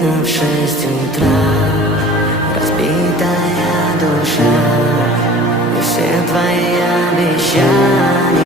Магазина в 6 утра, разбитая душа, и все твои обещания.